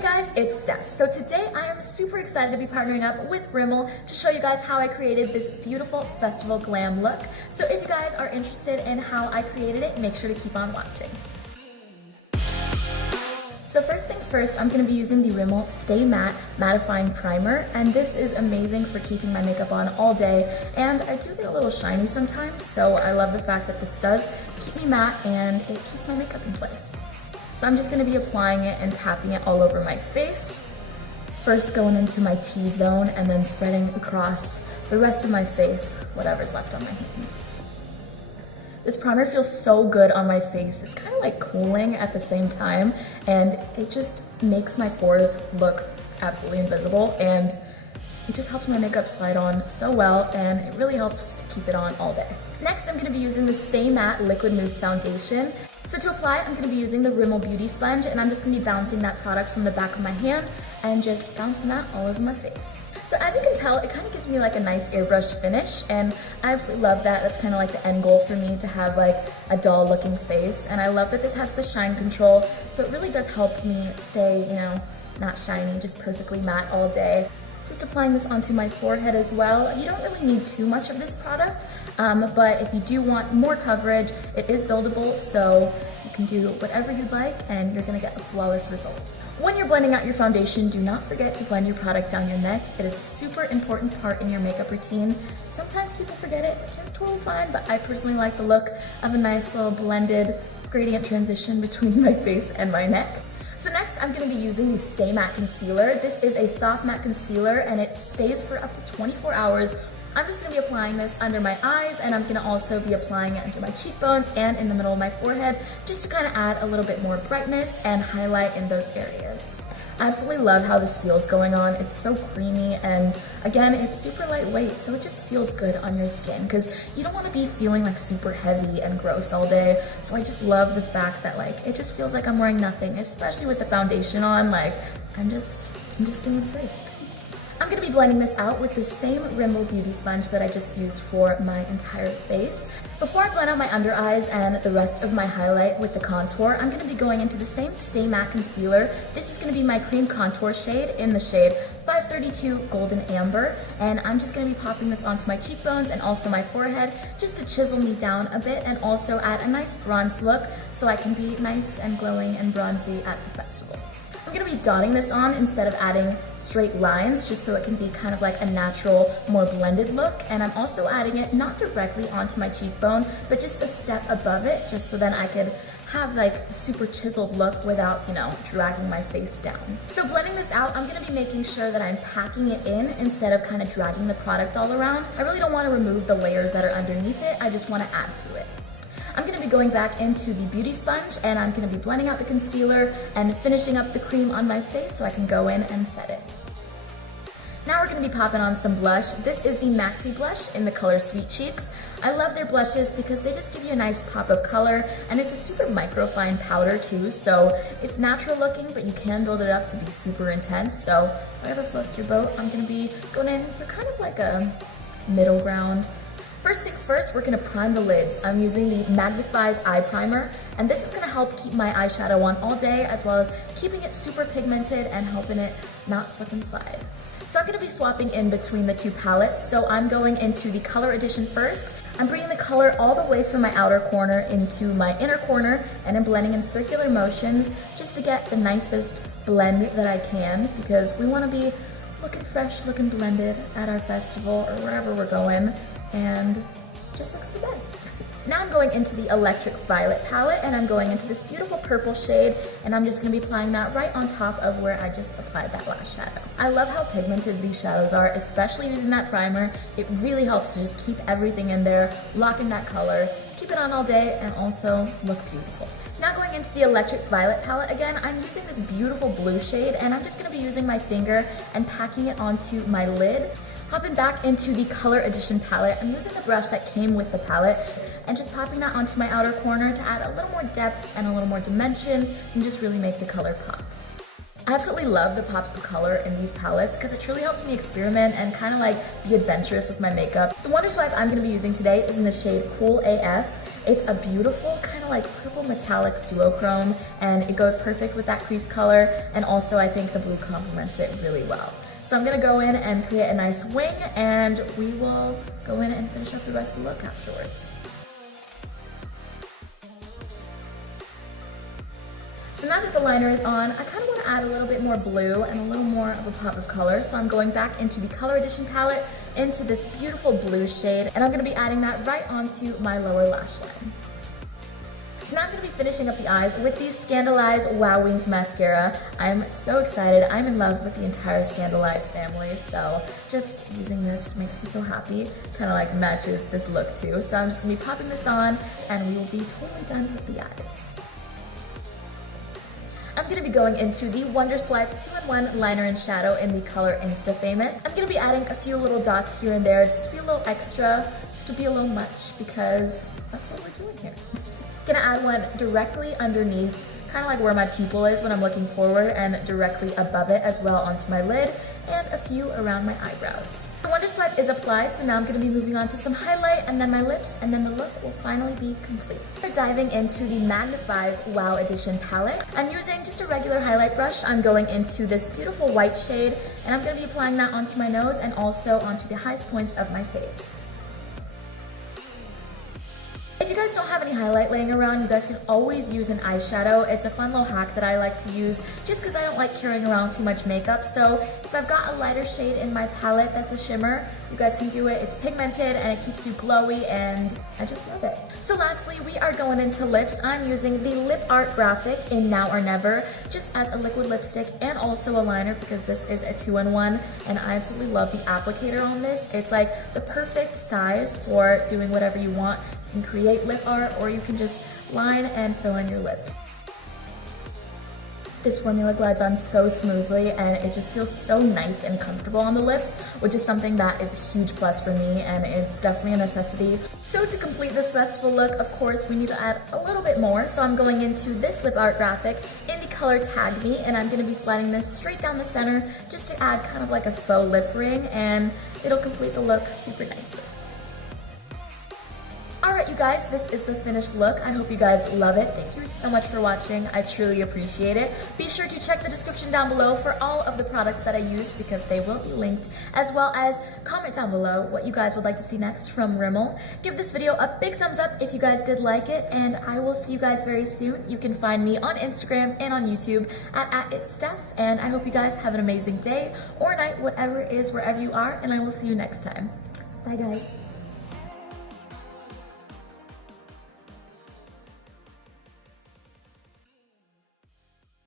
Hey guys, it's Steph. So today I am super excited to be partnering up with Rimmel to show you guys how I created this beautiful festival glam look. So if you guys are interested in how I created it, make sure to keep on watching. So first things first, I'm going to be using the Rimmel Stay Matte Mattifying Primer, and this is amazing for keeping my makeup on all day, and I do get a little shiny sometimes, so I love the fact that this does keep me matte and it keeps my makeup in place. So I'm just going to be applying it and tapping it all over my face, first going into my T-zone and then spreading across the rest of my face, whatever's left on my hands. This primer feels so good on my face. It's kind of like cooling at the same time, and it just makes my pores look absolutely invisible, and it just helps my makeup slide on so well, and it really helps to keep it on all day. Next, I'm going to be using the Stay Matte Liquid Mousse Foundation. So to apply, I'm going to be using the Rimmel Beauty Sponge, and I'm just going to be bouncing that product from the back of my hand and just bouncing that all over my face. So as you can tell, it kind of gives me like a nice airbrushed finish, and I absolutely love that. That's kind of like the end goal for me, to have like a doll looking face, and I love that this has the shine control, so it really does help me stay, not shiny, just perfectly matte all day. Just applying this onto my forehead as well. You don't really need too much of this product, but if you do want more coverage, it is buildable, so you can do whatever you'd like and you're gonna get a flawless result. When you're blending out your foundation, do not forget to blend your product down your neck. It is a super important part in your makeup routine. Sometimes people forget it, which is totally fine, but I personally like the look of a nice little blended gradient transition between my face and my neck. So next, I'm going to be using the Stay Matte Concealer. This is a soft matte concealer, and it stays for up to 24 hours. I'm just going to be applying this under my eyes, and I'm going to also be applying it under my cheekbones and in the middle of my forehead, just to kind of add a little bit more brightness and highlight in those areas. I absolutely love how this feels going on. It's so creamy, and again, it's super lightweight, so it just feels good on your skin, because you don't want to be feeling like super heavy and gross all day. So I just love the fact that it just feels like I'm wearing nothing, especially with the foundation on. I'm just feeling free. I'm going to be blending this out with the same Rimmel Beauty Sponge that I just used for my entire face. Before I blend out my under eyes and the rest of my highlight with the contour, I'm going to be going into the same Stay Matte Concealer. This is going to be my cream contour shade in the shade 532 Golden Amber, and I'm just going to be popping this onto my cheekbones and also my forehead, just to chisel me down a bit and also add a nice bronze look so I can be nice and glowing and bronzy at the festival. I'm going to be dotting this on instead of adding straight lines, just so it can be kind of like a natural, more blended look. And I'm also adding it not directly onto my cheekbone, but just a step above it, just so then I could have a super chiseled look without, dragging my face down. So blending this out, I'm going to be making sure that I'm packing it in instead of kind of dragging the product all around. I really don't want to remove the layers that are underneath it, I just want to add to it. I'm going to be going back into the beauty sponge, and I'm going to be blending out the concealer and finishing up the cream on my face so I can go in and set it. Now we're going to be popping on some blush. This is the MAXI blush in the color Sweet Cheeks. I love their blushes because they just give you a nice pop of color, and it's a super microfine powder too, so it's natural looking, but you can build it up to be super intense. So whatever floats your boat, I'm going to be going in for kind of like a middle ground. First things first, we're going to prime the lids. I'm using the MAGNIF'EYES eye primer, and this is going to help keep my eyeshadow on all day, as well as keeping it super pigmented and helping it not slip and slide. So I'm going to be swapping in between the two palettes, so I'm going into the Color Edition first. I'm bringing the color all the way from my outer corner into my inner corner, and I'm blending in circular motions just to get the nicest blend that I can, because we want to be looking fresh, looking blended at our festival or wherever we're going, and it just looks the best. Now I'm going into the Electric Violet palette, and I'm going into this beautiful purple shade, and I'm just going to be applying that right on top of where I just applied that last shadow. I love how pigmented these shadows are, especially using that primer. It really helps to just keep everything in there, lock in that color, keep it on all day, and also look beautiful. Now going into the Electric Violet palette again, I'm using this beautiful blue shade, and I'm just going to be using my finger and packing it onto my lid. Hopping back into the Color Edition palette, I'm using the brush that came with the palette and just popping that onto my outer corner to add a little more depth and a little more dimension and just really make the color pop. I absolutely love the pops of color in these palettes because it truly helps me experiment and kind of be adventurous with my makeup. The Wonder Swipe I'm going to be using today is in the shade Cool AF. It's a beautiful kind of of like purple metallic duochrome, and it goes perfect with that crease color, and also I think the blue complements it really well. So I'm gonna go in and create a nice wing, and we will go in and finish up the rest of the look afterwards. So now that the liner is on, I kind of want to add a little bit more blue and a little more of a pop of color. So I'm going back into the Color Edition palette, into this beautiful blue shade, and I'm going to be adding that right onto my lower lash line. So now I'm going to be finishing up the eyes with the Scandaleyes Wow Wings mascara. I'm so excited. I'm in love with the entire Scandaleyes family, so just using this makes me so happy. Kind of like matches this look too. So I'm just going to be popping this on, and we will be totally done with the eyes. I'm going to be going into the Wonder Swipe 2-in-1 liner and shadow in the color INSTAFAMOUS. I'm going to be adding a few little dots here and there just to be a little extra, just to be a little much, because that's what we're doing here. I'm going to add one directly underneath, kind of like where my pupil is when I'm looking forward, and directly above it as well onto my lid, and a few around my eyebrows. The Wonder Swipe is applied, so now I'm going to be moving on to some highlight and then my lips, and then the look will finally be complete. We're diving into the MAGNIF'EYES Wow Edition palette. I'm using just a regular highlight brush. I'm going into this beautiful white shade, and I'm going to be applying that onto my nose and also onto the highest points of my face. If you guys don't have any highlight laying around, you guys can always use an eyeshadow. It's a fun little hack that I like to use just because I don't like carrying around too much makeup. So if I've got a lighter shade in my palette that's a shimmer, you guys can do it. It's pigmented and it keeps you glowy, and I just love it. So lastly, we are going into lips. I'm using the Lip Art Graphic in Now or Never just as a liquid lipstick and also a liner, because this is a 2-in-1, and I absolutely love the applicator on this. It's like the perfect size for doing whatever you want. You can create lip art, or you can just line and fill in your lips. This formula glides on so smoothly, and it just feels so nice and comfortable on the lips, which is something that is a huge plus for me, and it's definitely a necessity. So to complete this festival look, of course, we need to add a little bit more. So I'm going into this Lip Art Graphic in the color Tag Me, and I'm going to be sliding this straight down the center just to add kind of like a faux lip ring, and it'll complete the look super nicely. Alright you guys, this is the finished look. I hope you guys love it. Thank you so much for watching. I truly appreciate it. Be sure to check the description down below for all of the products that I use, because they will be linked, as well as comment down below what you guys would like to see next from Rimmel. Give this video a big thumbs up if you guys did like it, and I will see you guys very soon. You can find me on Instagram and on YouTube at @itssteph, and I hope you guys have an amazing day or night, whatever it is, wherever you are, and I will see you next time. Bye guys.